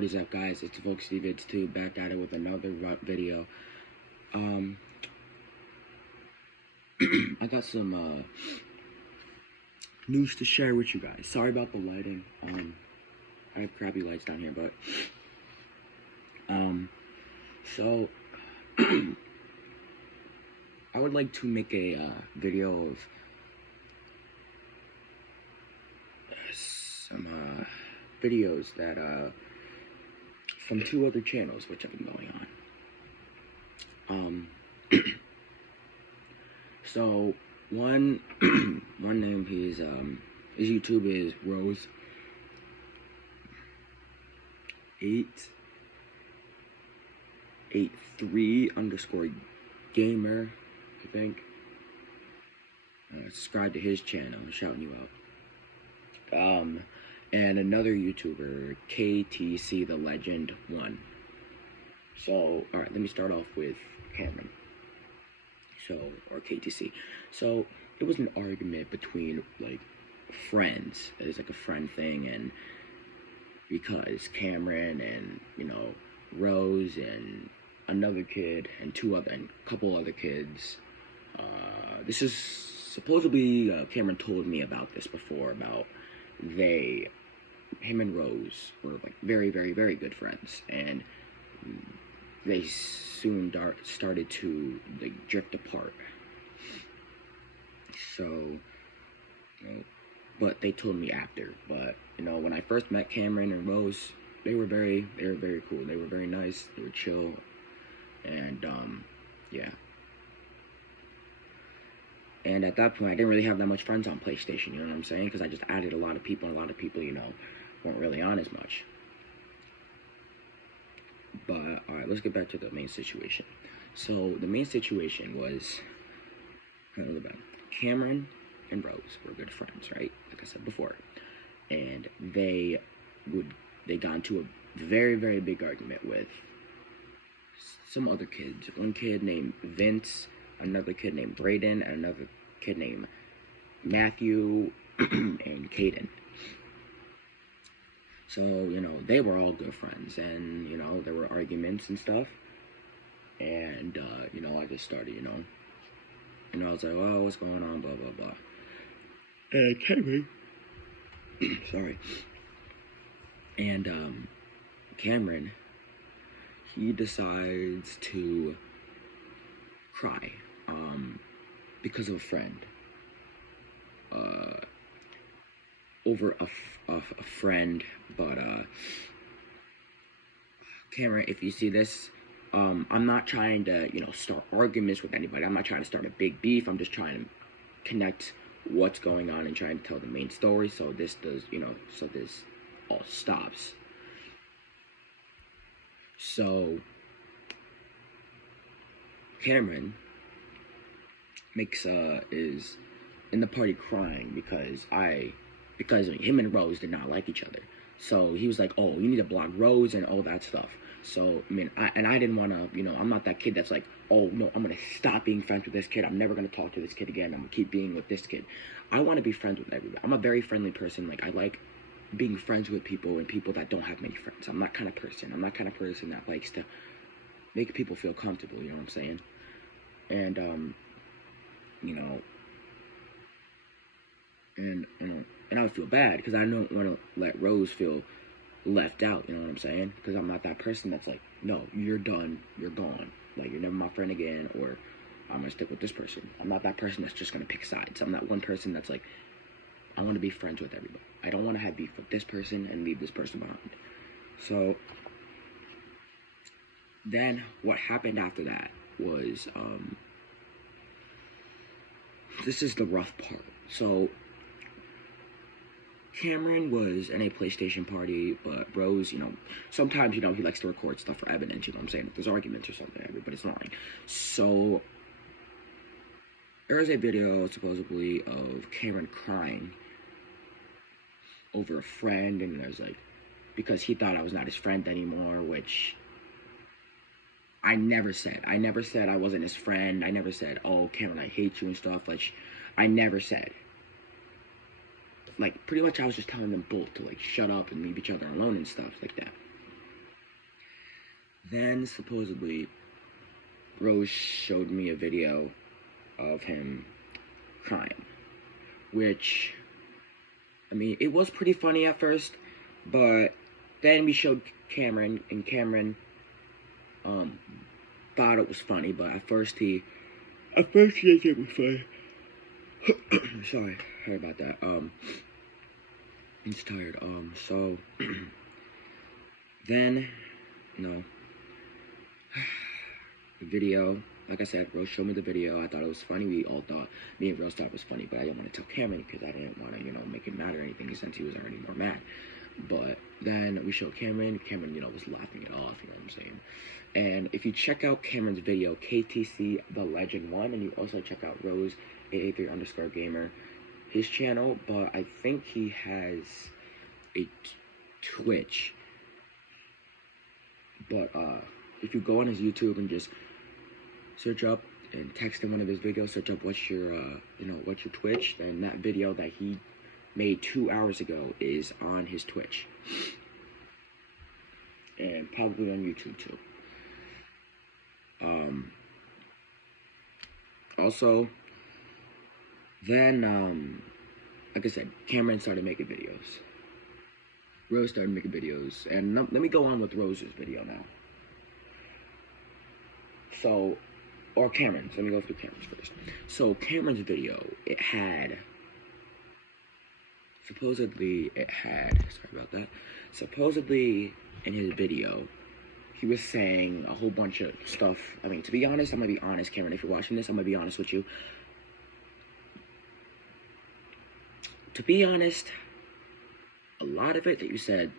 What is up, guys? It's Volk Stevens 2 back at it with another video. I got some news to share with you guys. Sorry about the lighting. I have crappy lights down here, but so I would like to make a video of some videos that from two other channels which have been going on. So one name, his YouTube is Rose 883_gamer, I think. Subscribe to his channel. I'm shouting you out. And another YouTuber, KTC the Legend 1. So, alright, let me start off with Cameron. Or KTC. So, it was an argument between, like, friends. It's like a friend thing, and because Cameron and, Rose and another kid and a couple other kids, this is supposedly, Cameron told me about this before, about him and Rose were, like, very, very, very good friends, and they soon started to, like, drift apart. So, but they told me after. But, when I first met Cameron and Rose, they were very cool. They were very nice. They were chill. And, yeah. And at that point, I didn't really have that much friends on PlayStation, you know what I'm saying? Because I just added a lot of people, and a lot of people, weren't really on as much. But, alright, let's get back to the main situation. So, the main situation was, Cameron and Rose were good friends, right? Like I said before. And they got into a very, very big argument with some other kids. One kid named Vince, another kid named Brayden, and another kid named Matthew and Caden. So, they were all good friends, and, there were arguments and stuff, and, I just started, I was like, oh, what's going on, blah, blah, blah, and Cameron, sorry, and, Cameron, he decides to cry, because of a friend, over a friend, but, Cameron, if you see this, I'm not trying to, start arguments with anybody. I'm not trying to start a big beef. I'm just trying to connect what's going on and trying to tell the main story, so this does, so this all stops. So, Cameron is in the party crying because him and Rose did not like each other. So he was like, oh, you need to block Rose and all that stuff. So, I didn't want to, I'm not that kid that's like, oh, no, I'm going to stop being friends with this kid. I'm never going to talk to this kid again. I'm going to keep being with this kid. I want to be friends with everybody. I'm a very friendly person. Like, I like being friends with people and people that don't have many friends. I'm that kind of person. I'm that kind of person that likes to make people feel comfortable, you know what I'm saying? And, and I would feel bad because I don't want to let Rose feel left out, you know what I'm saying? Because I'm not that person that's like, no, you're done, you're gone, like, you're never my friend again, or I'm gonna stick with this person. I'm not that person that's just gonna pick sides. I'm that one person that's like, I want to be friends with everybody. I don't want to have beef with this person and leave this person behind. So then what happened after that was, this is the rough part. So Cameron was in a PlayStation party, but Rose, sometimes, he likes to record stuff for evidence, you know what I'm saying? If there's arguments or something, everybody's lying. So, there was a video, supposedly, of Cameron crying over a friend, and there's, like, because he thought I was not his friend anymore, which I never said. I never said I wasn't his friend. I never said, oh, Cameron, I hate you and stuff. Like, I never said. Like, pretty much I was just telling them both to, like, shut up and leave each other alone and stuff like that. Then supposedly Rose showed me a video of him crying, which, I mean, it was pretty funny at first, but then we showed Cameron, and Cameron thought it was funny, but at first he didn't think it was funny. Sorry about that. He's tired. So then, no, the video. Like I said, Rose showed me the video. I thought it was funny. We all thought, me and Rose thought it was funny, but I didn't want to tell Cameron because I didn't want to, make him mad or anything since he was already more mad. But then we showed Cameron. Cameron, was laughing it off, you know what I'm saying? And if you check out Cameron's video, KTC The Legend 1, and you also check out Rose 883_gamer, his channel, but I think he has a Twitch. But if you go on his YouTube and just search up and text him one of his videos, search up what's your Twitch, then that video that he made 2 hours ago is on his Twitch. And probably on YouTube too. Also, then, like I said, Cameron started making videos. Rose started making videos. And let me go on with Rose's video now. So, or Cameron's. Let me go through Cameron's first. So, Cameron's video, supposedly in his video, he was saying a whole bunch of stuff. I mean, to be honest, I'm going to be honest, Cameron, if you're watching this, I'm going to be honest with you. To be honest, a lot of it that you said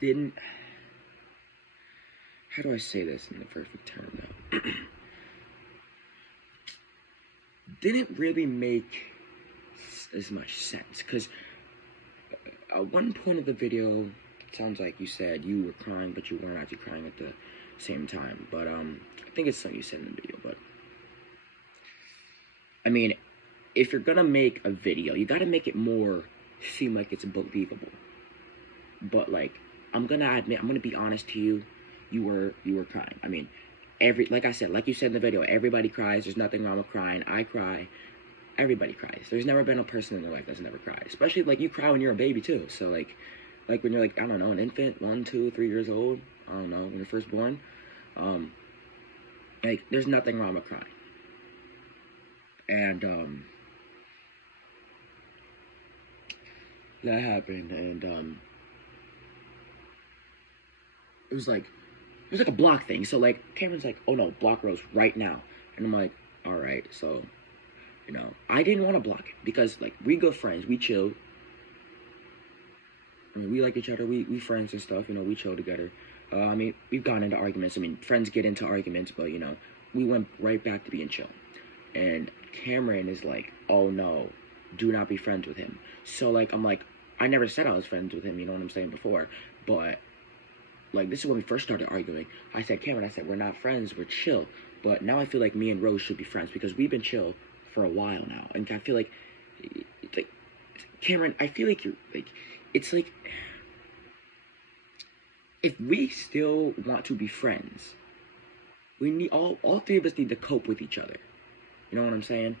didn't, how do I say this in the perfect term now? Didn't really make as much sense, because at one point of the video, it sounds like you said you were crying, but you weren't actually crying at the same time. But I think it's something you said in the video. But I mean, if you're gonna make a video, you gotta make it more seem like it's believable. But like, I'm gonna be honest to you, you were crying. I mean, like I said, like you said in the video, everybody cries. There's nothing wrong with crying. I cry. Everybody cries. There's never been a person in their life that's never cried. Especially, like, you cry when you're a baby, too. So, like when you're, like, I don't know, an infant, 1, 2, 3 years old, I don't know, when you're first born, like, there's nothing wrong with crying. And, that happened, and, it was like a block thing. So, like, Cameron's like, oh, no, block Rose right now. And I'm like, all right, so, I didn't want to block it because, like, we good friends, we chill. I mean, we like each other, we friends and stuff, we chill together. I mean, we've gotten into arguments. I mean, friends get into arguments, but, we went right back to being chill. And Cameron is like, oh, no, do not be friends with him. So, like, I'm like, I never said I was friends with him, you know what I'm saying, before. But, like, this is when we first started arguing. I said, Cameron, we're not friends, we're chill. But now I feel like me and Rose should be friends because we've been chill for a while now. And I feel like, Cameron, I feel like you're, like, it's like, if we still want to be friends, we need, all 3 of us need to cope with each other. You know what I'm saying?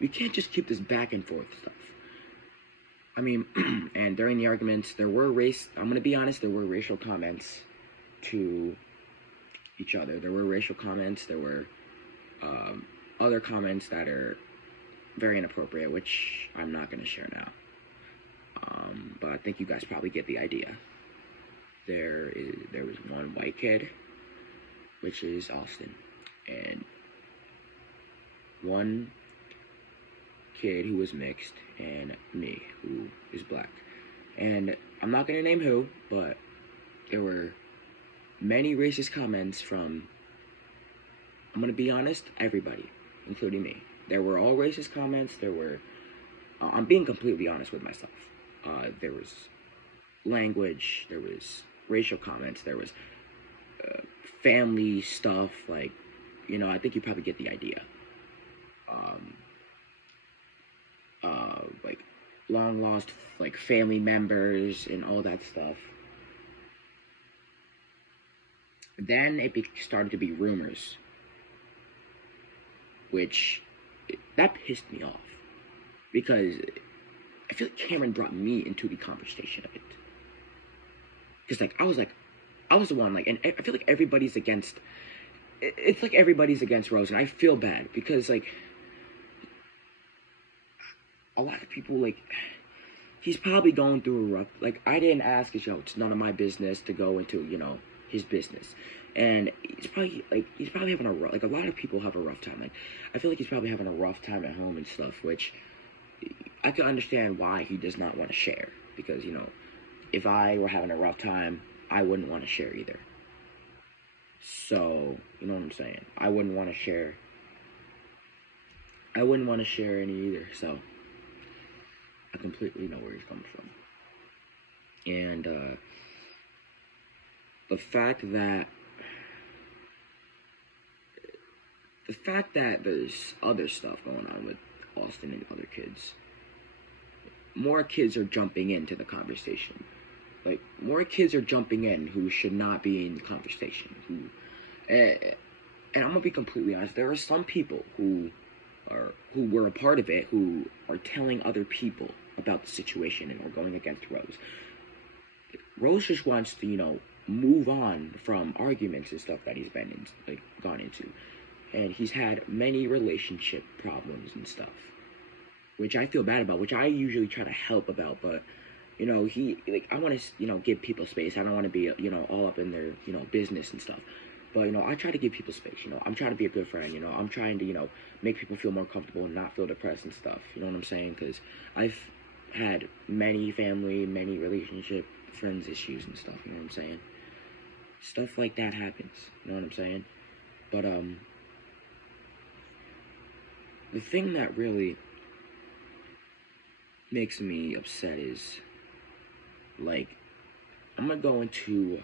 We can't just keep this back and forth stuff. I mean, and during the arguments, I'm going to be honest, there were racial comments to each other. There were racial comments, there were other comments that are very inappropriate, which I'm not going to share now. But I think you guys probably get the idea. There was one white kid, which is Austin, and one kid who was mixed, and me, who is black. And I'm not going to name who, but there were many racist comments from, I'm going to be honest, everybody, including me. There were all racist comments. There were, I'm being completely honest with myself. There was language, there was racial comments, there was family stuff, like, I think you probably get the idea. Like, long lost, like, family members and all that stuff. Then it started to be rumors, which that pissed me off because I feel like Cameron brought me into the conversation of it. Because I was the one and I feel like everybody's against. It's like everybody's against Rose, and I feel bad because a lot of people he's probably going through a rough. I didn't ask his it's none of my business to go into his business, and he's probably having a rough. A lot of people have a rough time. I feel like he's probably having a rough time at home and stuff, which I can understand why he does not want to share because if I were having a rough time, I wouldn't want to share either. So, you know what I'm saying? I wouldn't want to share any either. So, I completely know where he's coming from. And the fact that there's other stuff going on with Austin and other kids, more kids are jumping into the conversation. More kids are jumping in who should not be in the conversation. And I'm gonna be completely honest. There are some people who were a part of it who are telling other people about the situation and are going against Rose. Rose just wants to move on from arguments and stuff that he's been gone into, and he's had many relationship problems and stuff, which I feel bad about, which I usually try to help about, but he I want to give people space. I don't want to be all up in their business and stuff, but I try to give people space. I'm trying to be a good friend. I'm trying to make people feel more comfortable and not feel depressed and stuff. You know what I'm saying? Because I've had many family, many relationship, friends issues and stuff. You know what I'm saying? Stuff like that happens. You know what I'm saying? But the thing that really makes me upset is I'm gonna go into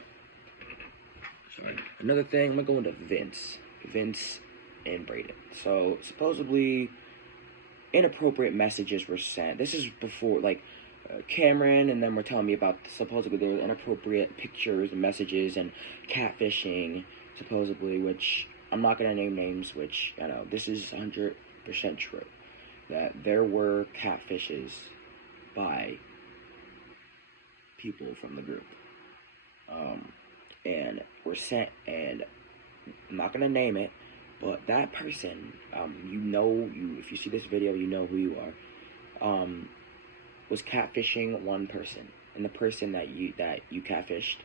another thing. I'm gonna go into Vince and Brayden. So supposedly inappropriate messages were sent. This is before Cameron and them were telling me about supposedly there were inappropriate pictures and messages and catfishing supposedly, which I'm not gonna name names, which this is 100% true, that there were catfishes by people from the group, and were sent, and I'm not gonna name it, but that person, if you see this video, you know who you are, was catfishing one person, and the person that you catfished,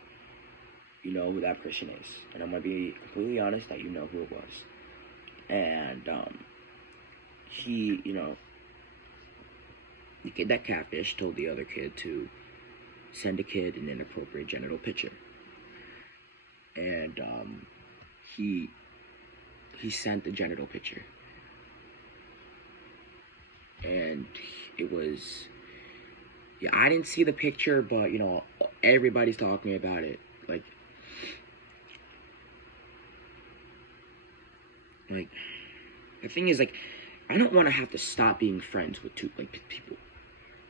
you know who that person is, and I'm gonna be completely honest that you know who it was, and he, the kid that catfished told the other kid to send a kid an inappropriate genital picture, and he sent the genital picture, and it was, I didn't see the picture, but everybody's talking about it, the thing is, I don't want to have to stop being friends with people.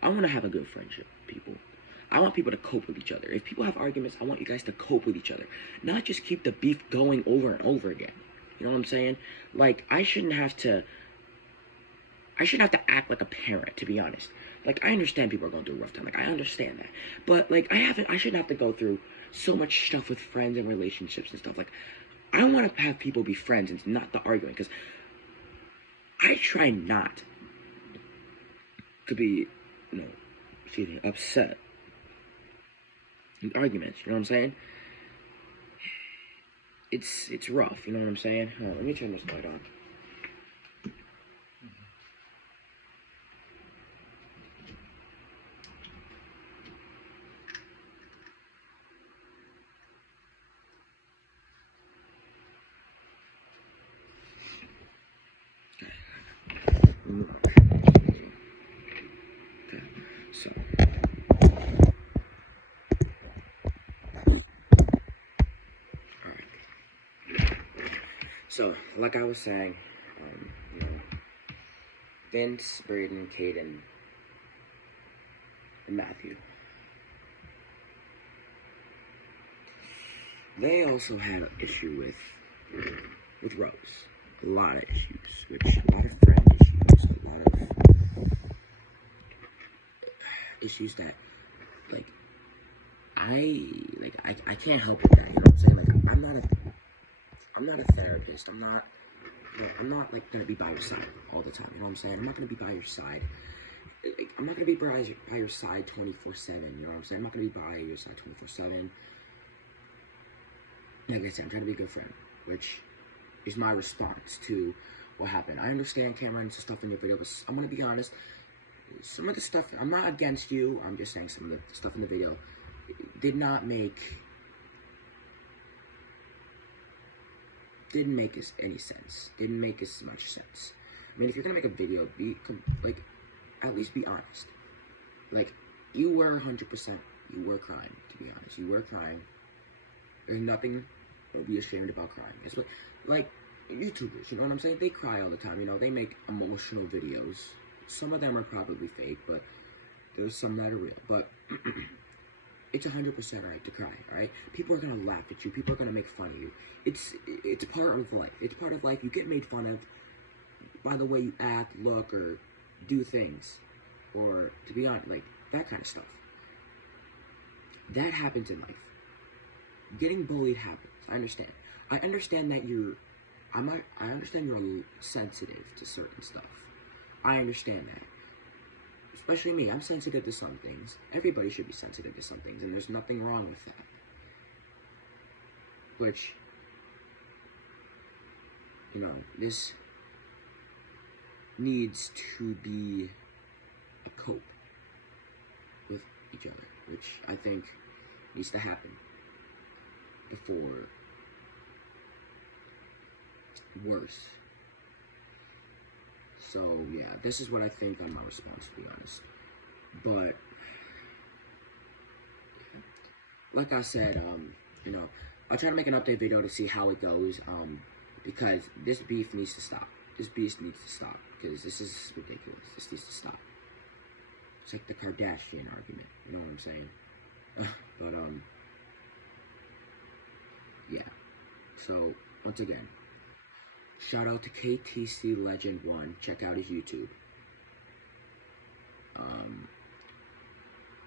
I want to have a good friendship with people. I want people to cope with each other. If people have arguments, I want you guys to cope with each other, not just keep the beef going over and over again. You know what I'm saying? I shouldn't have to act like a parent, to be honest. I understand people are going through a rough time. I understand that. But, I shouldn't have to go through so much stuff with friends and relationships and stuff. I want to have people be friends and not the arguing, because I try not to be, upset in arguments. You know what I'm saying? It's rough. You know what I'm saying? Let me turn this light on. Okay, so. Alright. So, like I was saying, Vince, Brayden, Caden, and Matthew. they also had an issue with Rose. A lot of issues, a lot of friend issues, a lot of issues that, like, I can't help with that, you know what I'm saying? Like, I'm not a therapist, I'm not, like, gonna be by your side all the time, you know what I'm saying? I'm not gonna be by your side. Like, I'm not gonna be by your side 24/7, you know what I'm saying? I'm not gonna be by your side 24/7. Like I said, I'm trying to be a good friend, which is my response to what happened. I understand Cameron, some stuff in your video, but I'm gonna be honest. Some of the stuff, I'm not against you. I'm just saying some of the stuff in the video didn't make any sense. Didn't make as much sense. I mean, if you're gonna make a video, at least be honest. Like, you were 100%. You were crying. To be honest, you were crying. There's nothing to be ashamed about crying. It's like YouTubers, you know what I'm saying? They cry all the time, you know, they make emotional videos. Some of them are probably fake, but there's some that are real. But it's 100% right to cry, alright? People are gonna laugh at you, people are gonna make fun of you. It's part of life. It's part of life. You get made fun of by the way you act, look, or do things. Or, to be honest, like, that kind of stuff. That happens in life. Getting bullied happens. I understand. I understand that I understand you're sensitive to certain stuff. I understand that. Especially me. I'm sensitive to some things. Everybody should be sensitive to some things, and there's nothing wrong with that. Which, you know, this needs to be a cope with each other, which I think needs to happen before worse. So, yeah, this is what I think on my response, to be honest. But, like I said, you know, I'll try to make an update video to see how it goes, because this beef needs to stop. This beef needs to stop, because this is ridiculous. This needs to stop. It's like the Kardashian argument, you know what I'm saying? But, yeah. So, once again, shout out to KTC Legend 1. Check out his YouTube.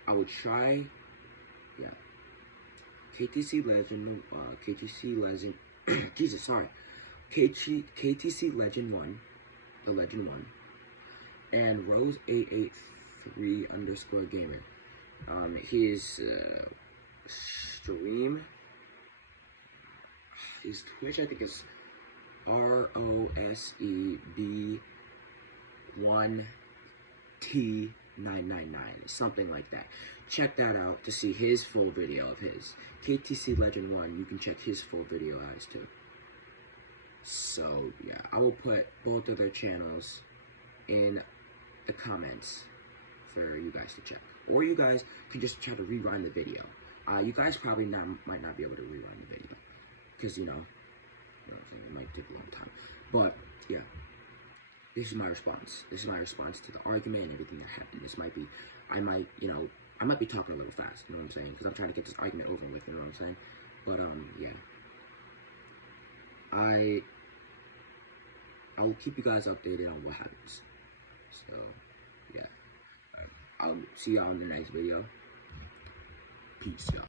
I would try, yeah. KTC Legend, Jesus, sorry. KTC Legend 1, the Legend 1, and Rose883 underscore gamer. His stream, his Twitch, I think is ROSEB1T999, something like that. Check that out to see his full video of his. KTC Legend 1, you can check his full video as too. So, yeah, I will put both of their channels in the comments for you guys to check. Or you guys could just try to rewind the video. You guys probably might not be able to rewind the video, because, you know what I'm saying, it might take a long time. But, yeah, this is my response. This is my response to the argument and everything that happened. This might be, I might be talking a little fast, you know what I'm saying? Because I'm trying to get this argument over with, you know what I'm saying? But, yeah. I will keep you guys updated on what happens. So, yeah. I'll see y'all in the next video. Peace, y'all.